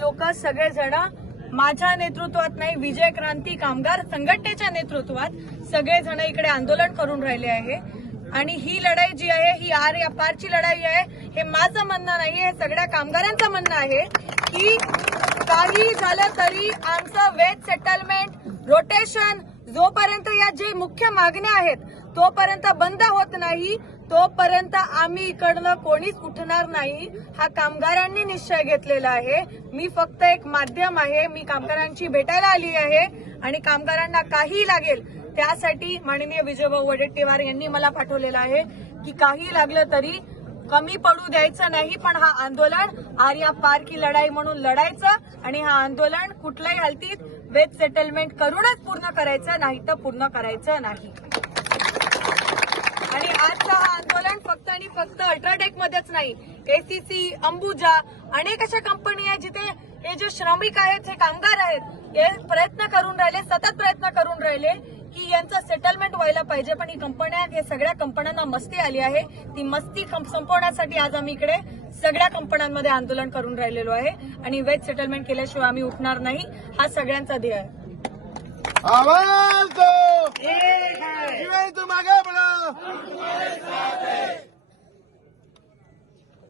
लोक सगळेजण माझ्या नेतृत्वात नाही विजय क्रांती कामगार संघटनेच्या नेतृत्वात सगळेजण इकडे आंदोलन करून राहिले आहे आणि ही लढाई जी आहे ही आर या पारची लढाई आहे हे माझं म्हणणं नाही हे सगळ्या कामगारांचं म्हणणं आहे की काही झालं तरी आमचं वेज सेटलमेंट रोटेशन जोपर्यंत या जे मुख्य मागण्या आहेत तोपर्यंत बंद होत नाही तोपर्यंत आम्ही इकडनं कोणीच उठणार नाही हा कामगारांनी निश्चय घेतलेला आहे मी फक्त एक माध्यम आहे मी कामगारांची भेटायला आली आहे आणि कामगारांना काही लागेल त्यासाठी माननीय विजयभाऊ वडेट्टीवार यांनी मला पाठवलेलं आहे की काही लागलं तरी कमी पडू द्यायचं नाही पण हा आंदोलन आर्या पार की लढाई म्हणून लढायचं आणि हा आंदोलन कुठल्याही हालतीत वेब सेटलमेंट करूनच पूर्ण करायचं नाही तर पूर्ण करायचं नाही आणि आजचं हा आंदोलन फक्त आणि फक्त अल्ट्राटेक मध्येच नाही एसीसी अंबुजा अनेक अशा कंपनी आहेत जिथे हे जे श्रमिक आहेत हे कामगार आहेत हे प्रयत्न करून राहिले सतत प्रयत्न करून राहिले की यांचं सेटलमेंट व्हायला पाहिजे पण ही कंपन्या हे सगळ्या कंपन्यांना मस्ती आली आहे ती मस्ती संपवण्यासाठी आज आम्ही इकडे सगळ्या कंपन्यांमध्ये आंदोलन करून राहिलेलो आहे आणि वेज सेटलमेंट केल्याशिवाय आम्ही उठणार नाही हा सगळ्यांचा ध्येय आहे Natureza! Natureza!